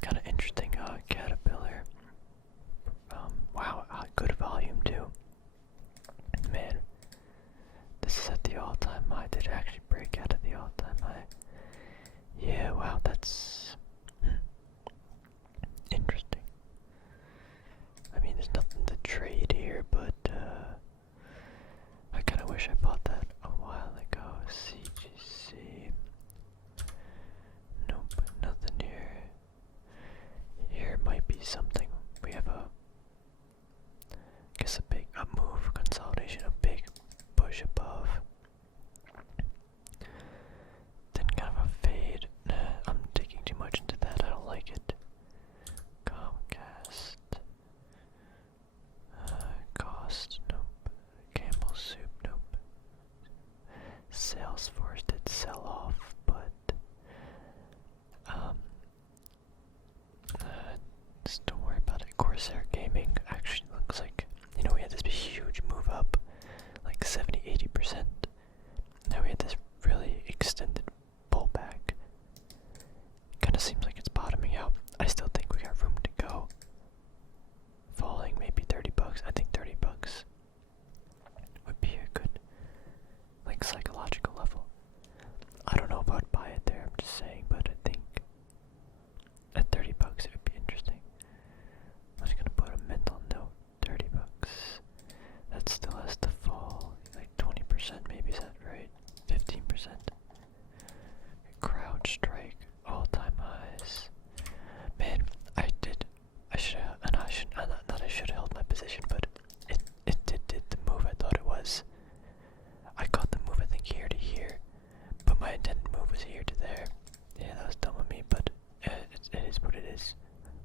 That's kind of interesting. Caterpillar. Wow, good volume too. Man, this is at the all-time high. Did it actually break out of the all-time high? Yeah, wow, that's interesting. I mean, there's nothing to trade here, but I kind of wish I bought that a while ago. CGC. Nope, nothing here. Here might be something. We have I guess a move, consolidation, a big push above. Then kind of a fade. Nah, I'm digging too much into that. I don't like it. Comcast. Cost, nope. Campbell soup, nope. Salesforce did sell off, but just don't worry about it. Corsair Gaming actually looks like, we had this huge move up, like 70-80%. Now we had this really extended pullback. Kind of seems like it's bottoming out. I still think we got room to go. Falling maybe $30. I think $30 would be a good, like, psychological level. I don't know if I'd buy it there, I'm just saying, but I think at $30 it would be interesting. I'm just gonna put a mental note, $30. That still has to fall, like 20% maybe, is that right? 15%. Crowd strike, all-time highs. Man, I should have held my position, but it did the move I thought it was. I caught the move, I think, here to here, but my intended move was here to there. Yeah, that was dumb of me, but it is what it is.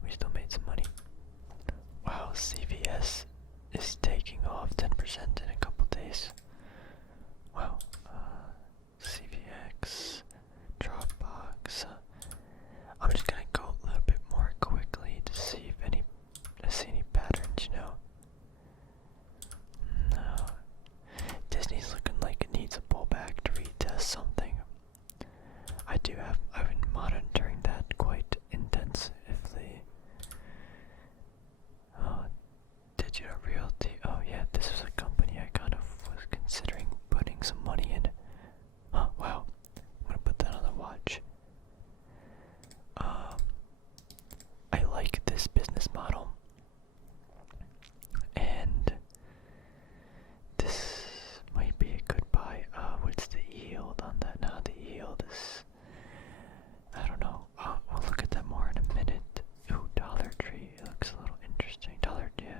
We still made some money. Wow, CVS is taking off 10% in a couple days. Wow. CVX, Dropbox. I'm just gonna go a little bit more quickly to see if I see any patterns, No. Disney's looking like it needs a pullback to retest something. I've been monitoring that quite intensively. Digital Realty. Oh yeah, this was a company I kind of was considering putting some money in. Oh wow, I'm gonna put that on the watch. I like this business model, and this might be a good buy. What's the yield on that now? The yield is, I don't know. We'll look at that more in a minute. Ooh, Dollar Tree. It looks a little interesting. Yeah.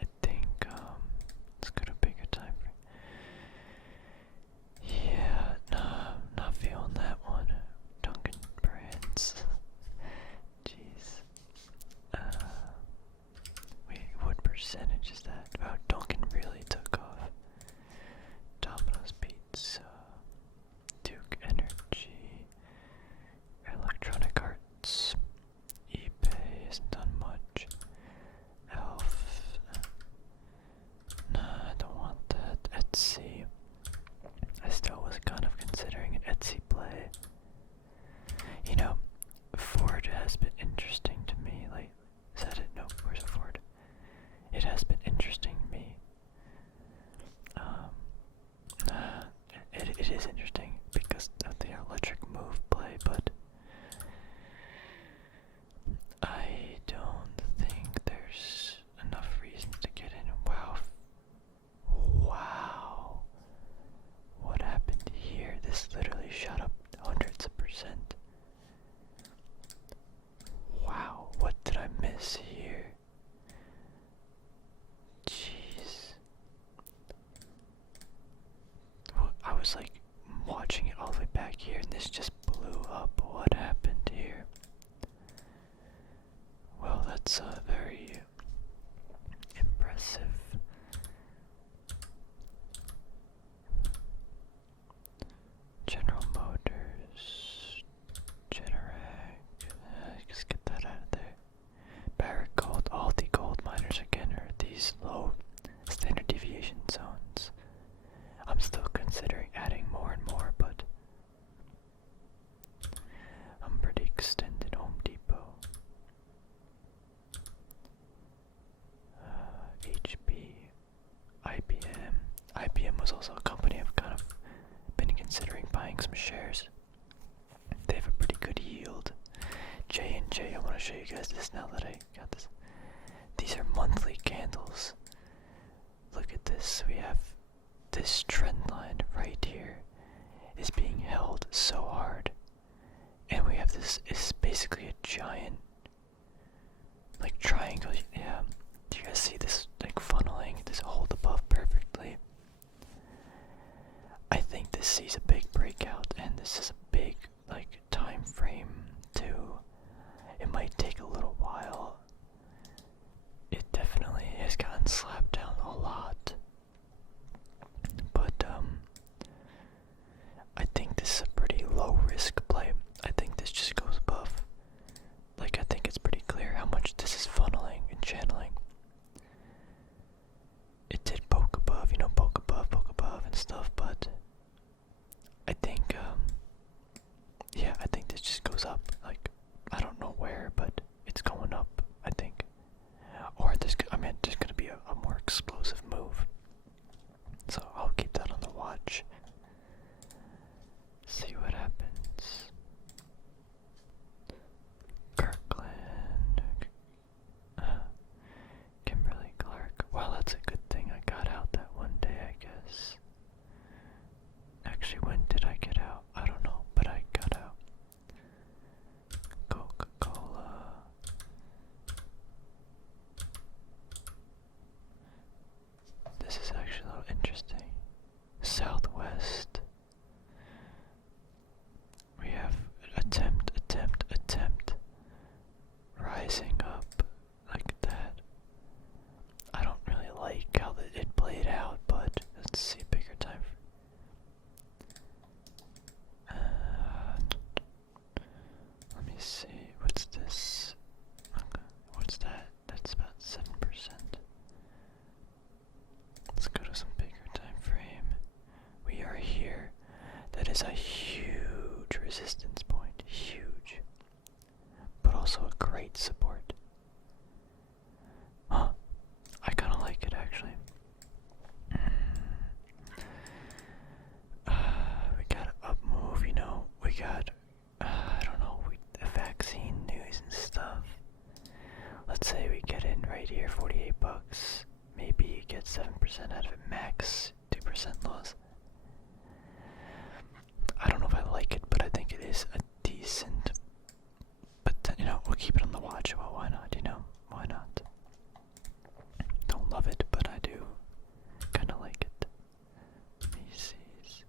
I think, let's go to bigger time frame. Yeah, nah, not feeling that one. Dunkin' Brands. Jeez. Wait, what percentage is that? Oh, Dunkin' really took off. Domino's Pizza. Duke Energy. Electronic Arts. eBay hasn't done much. Elf. Nah, I don't want that. Etsy. I still was kind of considering an Etsy play. Ford has been interesting to me. Like, is that it? No, where's the Ford? It has been interesting to me. It is interesting because of the electric move play, but I don't think there's enough reasons to get in. Wow. What happened here? This literally shot up hundreds of percent. Wow, what did I miss here? Jeez. Well, I was like watching it all the way back here and this just blew up. What happened here? Well, that's very impressive. General Motors, Generac, just get that out of there. Barrick Gold, all the gold miners again are these low standard deviation zones. I'm still considering adding more and more, but Actually, I want to show you guys this now that I got this. These are monthly candles. Look at this. We have this trend line right here is being held so hard. And we have this, is basically a giant, like, triangle. Yeah. Do you guys see this, like, funneling, this hold above perfectly? I think this sees a big breakout, and this is a big, like, time frame, too. It might take a little while. It definitely has gotten slapped down a lot. But, I think this is a pretty low risk play. I think this just goes above. Like, I think it's pretty clear how much this is funneling and channeling. It did poke above, you know, poke above and stuff, but I think, yeah, I think this just goes up. Like, I don't know where, but it's going up, I think. Or there's gonna be a more explosive move. So I'll keep that on the watch. See what happens. Kirkland. Kimberly Clark. Well, that's a good thing I got out that one day, I guess. Actually, when did I get out? I don't know, but I got out. Coca-Cola. This is actually a little interesting. Southwest. We have attempt. Rising up like that. I don't really like how it played out, but let's see a bigger time. Let me see. What's this? Okay. What's that? That's about 7%. Let's go to some bigger time frame. We are here. That is a huge resistance point. Huge. But also a great support. Huh. I kind of like it, actually. We got an up move, you know. We got, I don't know, vaccine news and stuff. Let's say we get in right here, $48. Maybe you get 7% out of it, max 2% loss. I don't know if I like it, but I think it is a decent. But you know, we'll keep it on the watch. Well, why not? You know, why not? Don't love it, but I do kind of like it. Macy's,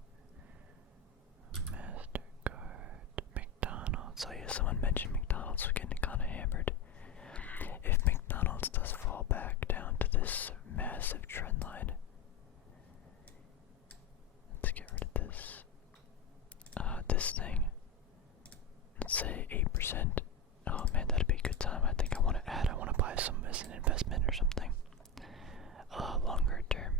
MasterCard, McDonald's. Oh yeah, someone mentioned McDonald's was getting kind of hammered. If McDonald's does fall back down to this massive trend line, let's get rid of this. This thing. Let's say 8%. Oh man, that'd be a good time. I think I want to add. I want to buy some as an investment or something. Longer term.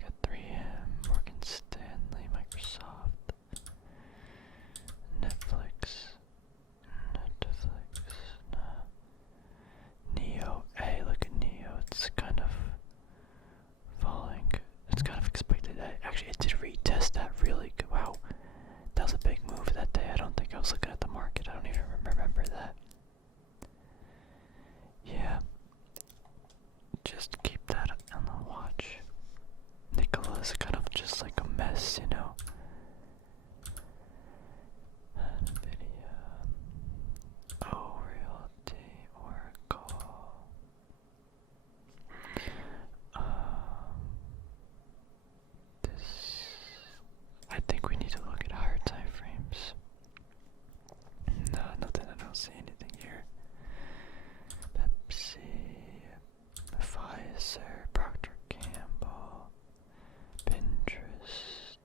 Got 3M, Morgan Stanley, Microsoft, Netflix, Neo. Hey, look at Neo. It's kind of falling. It's kind of expected. Actually, it did retest that really good. Wow. That was a big move that day. I don't think I was looking at the market. I don't even remember that. Yeah. Just keep that on the watch. Nicola's kind of just like a mess, you know. Nvidia. Oh, Realty, Oracle. This. I think we need to look at higher time frames. No, nothing. I don't see anything here. Pepsi, Pfizer, Procter Gamble, Pinterest.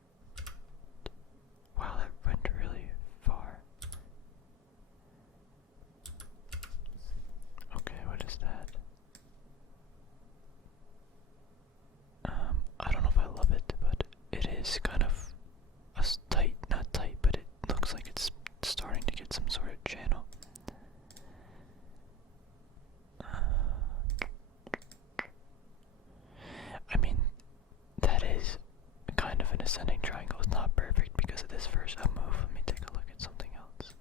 Wow, that went really far. Okay, what is that? I don't know if I love it, but it is kind of tight, not tight, but it looks like it's starting to get some sort of channel. I mean, that is kind of an ascending triangle. It's not perfect because of this first up move. Let me take a look at something else.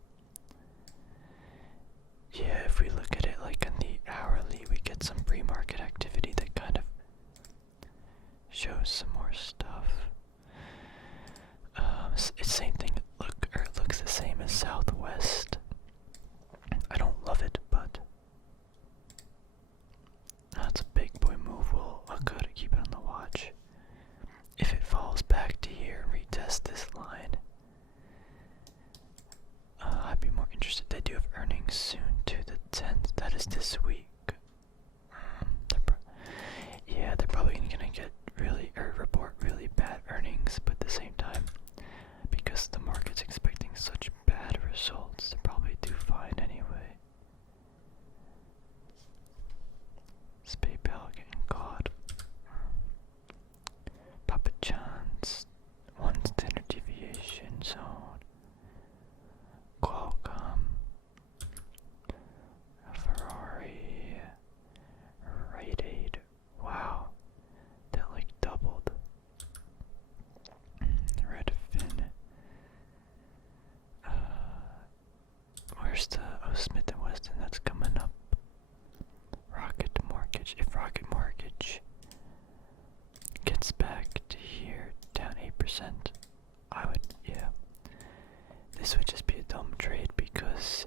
this would just be a dumb trade because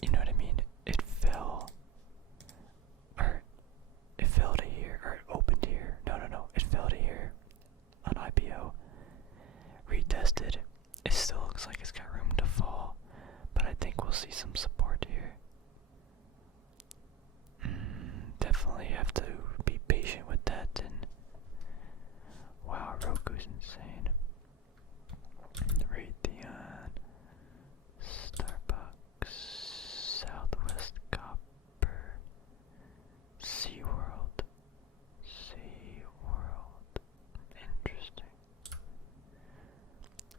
you know what I mean? It fell, or it fell to here, or it opened here. No, it fell to here on IPO. Retested. It still looks like it's got room to fall, but I think we'll see some support here. Definitely have to be patient with that. And wow, Roku's insane. Raytheon, Starbucks, Southwest Copper, SeaWorld, interesting.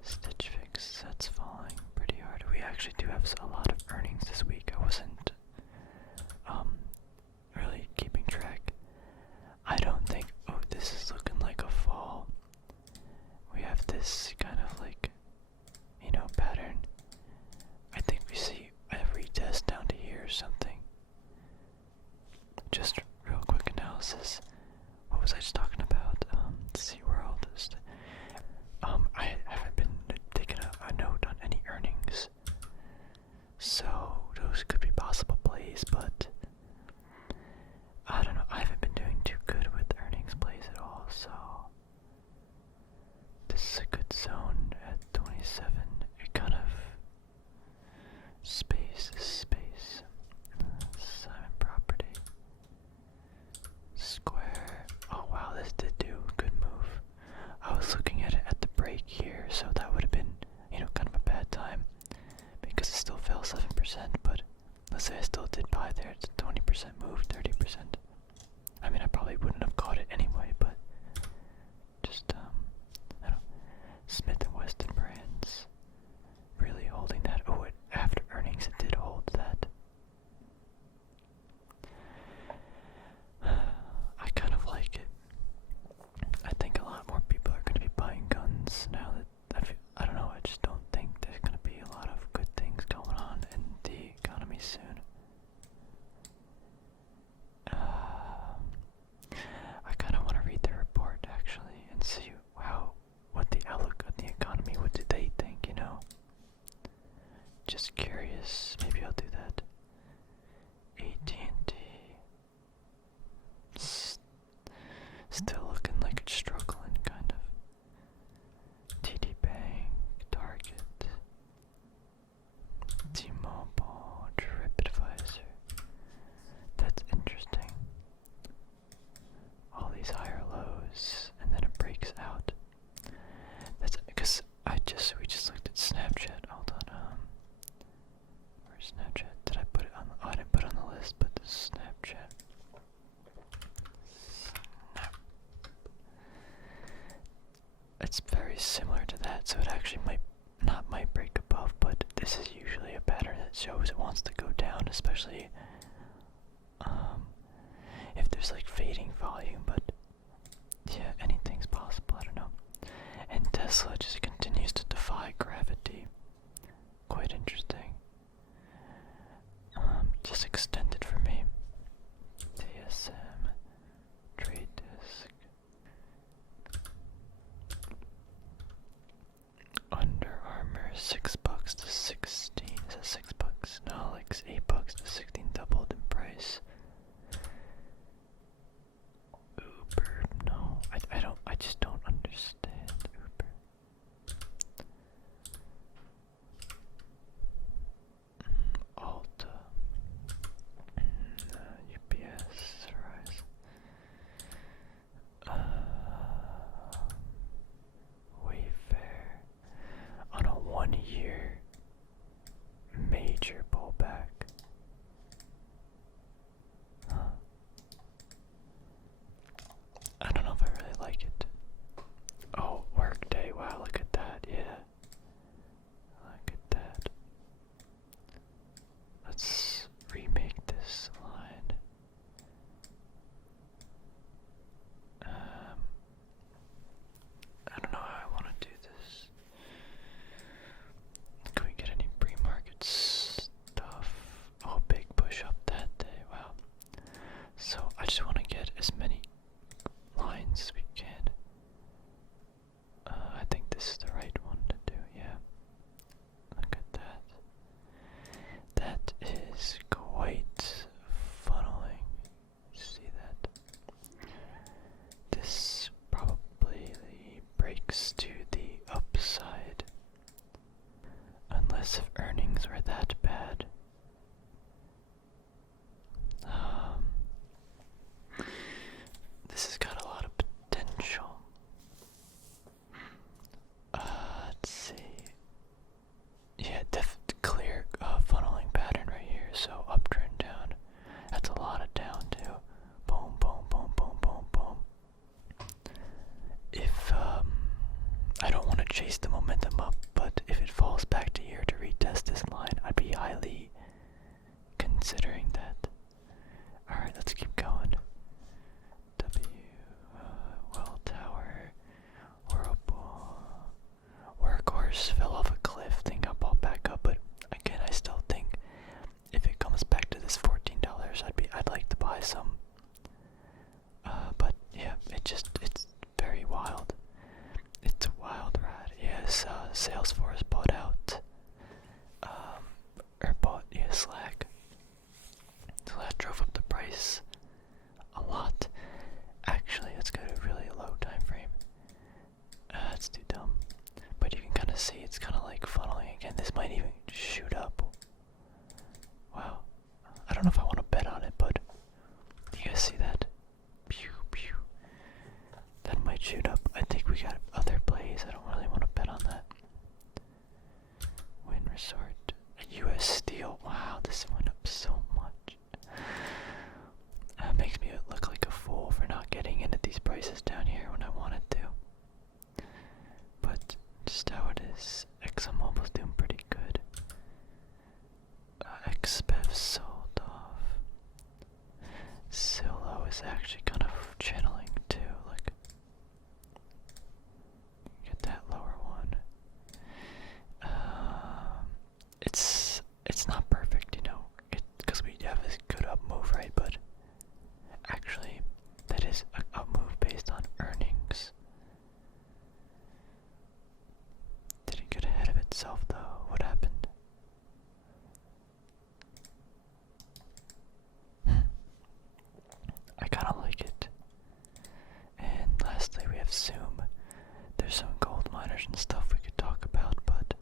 Stitch Fix, that's falling pretty hard. We actually do have a lot of earnings this week. I wasn't really keeping track. I don't think, oh, this is looking like a fall. We have this kind of like, pattern. I think we see a retest down to here or something. Just real quick analysis. What was I just talking about? SeaWorld. I haven't been taking a note on any earnings, so those could be possible plays, but I don't know. I haven't been doing too good with earnings plays at all, so this is a good zone at 27. It kind of space. Simon Property. Square. Oh wow, this did do a good move. I was looking at it at the break here, so that would have been, kind of a bad time because it still fell 7%, but let's say I still did buy there. It's a 20% move, 30%. I mean, I probably wouldn't have caught it anyway, but just, I don't know. Smith & Wesson brands really holding that. Oh, after earnings, it did hold that. I kind of like it. I think a lot more people are going to be buying guns now that I don't know, I just don't think there's going to be a lot of good things going on in the economy soon. I kind of want to read the report actually and see what the outlook of the economy, what do they think, Just curious, maybe I'll do that. AT&T. Still looking like it's struggling, kind of. TD Bank, Target, T-Mobile, TripAdvisor. That's interesting. All these higher lows, and then it breaks out. That's because we just looked at Snapchat. Hold on, where's Snapchat? Did I put it on? I didn't put it on the list, but the Snapchat. It's very similar to that, so it actually might break above, but this is usually a pattern that shows it wants to go down, especially if there's like fading volume, but yeah, anything's possible, I don't know. And Tesla just continues to defy gravity. Quite interesting. Just extended for me. TSM, Trade Disk. Under Armour, $6 to 16. Is that $6? No, like $8 to 16, doubled in price. Uber, no, I just don't understand Uber. Alta, UPS, Rise. Wayfair on a 1-year major pullback. I don't know if I really like it. Oh, Workday, wow, look at that, yeah. Look at that. Let's remake this line. I don't know how I want to do this. Can we get any pre-market stuff? Oh, big push up that day, wow. So I just want to get as many lines as we can. I think this is the right one to do, yeah. I don't want to chase the momentum up, but if it falls back to here to retest this line, I'd be highly considering that. Alright, let's keep going. Well Tower, Whirlpool, Workhorse fell off a cliff, then got bought back up, but again, I still think if it comes back to this $14, I'd like to buy some. But yeah, it's very wild. It's a wild ride. Yes, Salesforce bought out, Slack. So that drove up the price a lot. Actually, let's go to a really low time frame. That's too dumb. But you can kind of see it's kind of like funneling again. This might even shoot up. Wow. I don't know if I want to bet on it, but do you guys see that? Pew, pew. That might shoot up. I think we got other plays. I don't really want to bet on that. Wind Resort. U.S. Steel. Wow, this went up so much. That makes me look like a fool for not getting into these prices down here when I wanted to. But just how it is, ExxonMobil's doing pretty good. XBEV sold off. Silo is actually kind of channeling too. Like, get that lower one. It's not perfect, you know, because we have this good up move, right? But actually, that is a up move based on earnings. Did it get ahead of itself though? What happened? I kind of like it. And lastly, we have Zoom. There's some gold miners and stuff we could talk about, but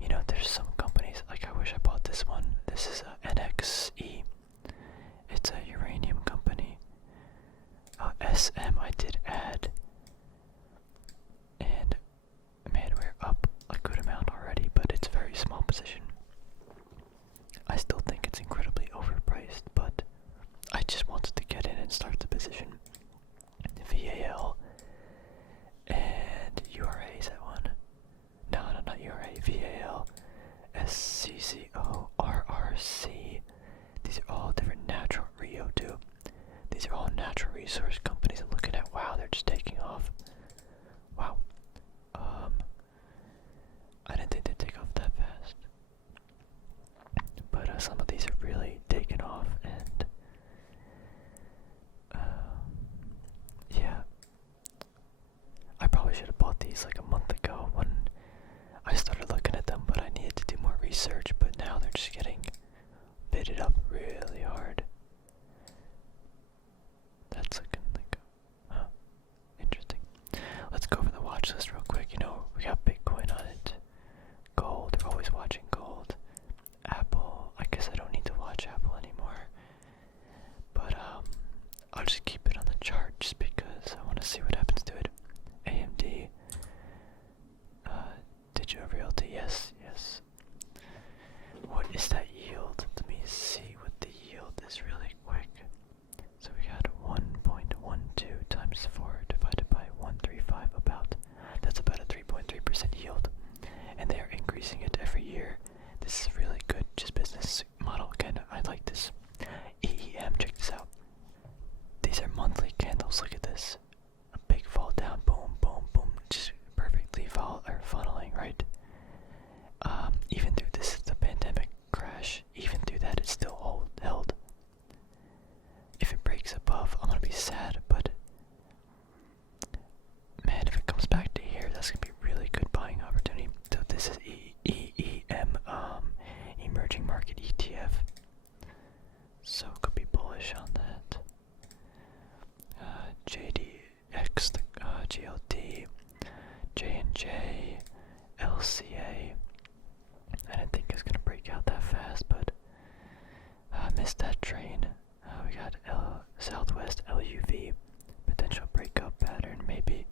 you know, there's some companies, like I wish I bought this one. This is a NXE. It's a uranium company. SM I did add. And man, we're up a good amount already, but it's a very small position. I still think it's incredibly overpriced, but I just wanted to get in and start the position. VAL and URA, is that one? No, not URA. VAL, SCCO, RRC. These are all different natural Rio too. These are all natural resource companies I'm looking at. Wow, they're just taking off. Wow. I didn't think they'd take off that fast. But some of these are really taking off, and yeah. I probably should have bought these like a month ago when I started looking at them, but I needed to do more research, but now they're just getting bidded up really hard. That's looking like, interesting. Let's go over the watch list real quick. You know, we got Bitcoin on it. Gold, we're always watching gold. Apple, I guess I don't need to watch Apple anymore. But, I'll just keep it on the chart just because I want to see what happens to it. AMD, Digital Realty, yes. What is that yield? Let me see what the yield is really quick. So we got 1.12 times 4 divided by 135 that's about a 3.3% yield. And they are increasing it every year. This is really good, just business model. Again, I like this. EEM, check this out. These are monthly candles, look at this. A big fall down, boom, boom, boom, just perfectly funneling, right? Even through the pandemic crash, even through that, it's still held. If it breaks above, I'm gonna be sad, but man, if it comes back to here, that's gonna be a really good buying opportunity. So this is EEM, emerging market ETF. So could be bullish on that. JDX, GLD, J&J, LCA. I didn't think it was gonna break out that fast, but I missed that train. We got Southwest LUV, potential breakout pattern, maybe.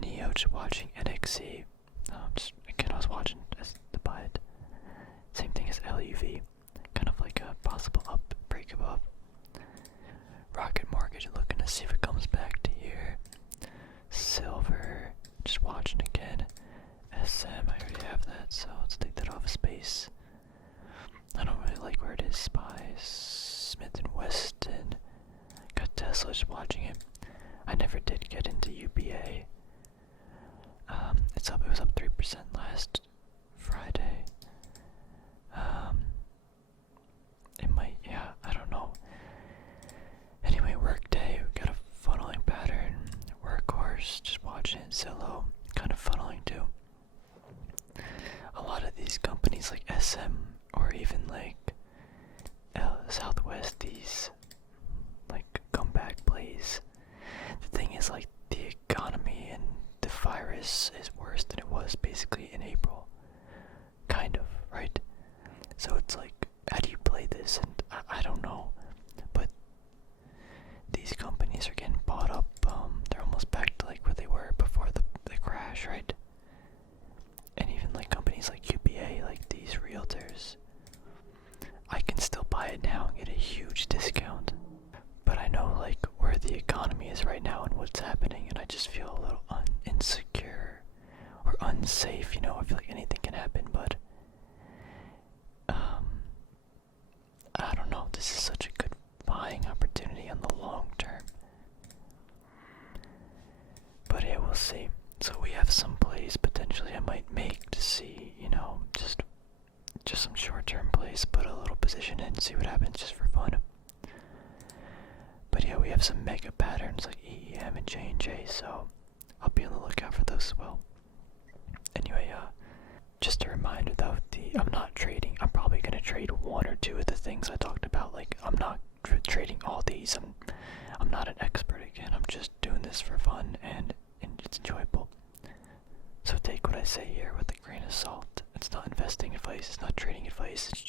Neo, just watching NXC. I was watching to buy it. Same thing as LUV, kind of like a possible break above. Rocket Mortgage, looking to see if it comes back to here. Silver, Just watching again. SM, I already have that, so let's take that off space. I don't really like where it is. Spy, Smith and Weston. Got Tesla, just watching it. I never did get into UBA. It was up 3% last Friday. It might, yeah, I don't know. Anyway, workday, we got a funneling pattern. Workhorse, just watching it. Zillow, kind of funneling too. A lot of these companies like SM or even like Southwest, these like comeback plays. The thing is, like, the economy and the virus is worse than it was basically in April. Kind of, right? So it's like, how do you play this? And I don't know. But these companies are getting bought up. They're almost back to like where they were before the crash, right? And even like companies like UBA, like these realtors, I can still buy it now and get a huge discount. But I know like where the economy is right now and what's happening, and I just feel a little insecure or unsafe, you know. I feel like anything can happen, but I don't know, this is such a good buying opportunity on the long term. But yeah, we'll see. So we have some plays potentially I might make to see, you know, just some short-term plays, put a little position in, see what happens just for fun. But yeah, we have some mega patterns like EEM and J&J, so I'll be on the lookout for those as well. Anyway, just a reminder though, I'm not trading. I'm probably gonna trade one or two of the things I talked about. Like, I'm not trading all these. I'm not an expert again. I'm just doing this for fun and it's enjoyable. So take what I say here with a grain of salt. It's not investing advice. It's not trading advice. It's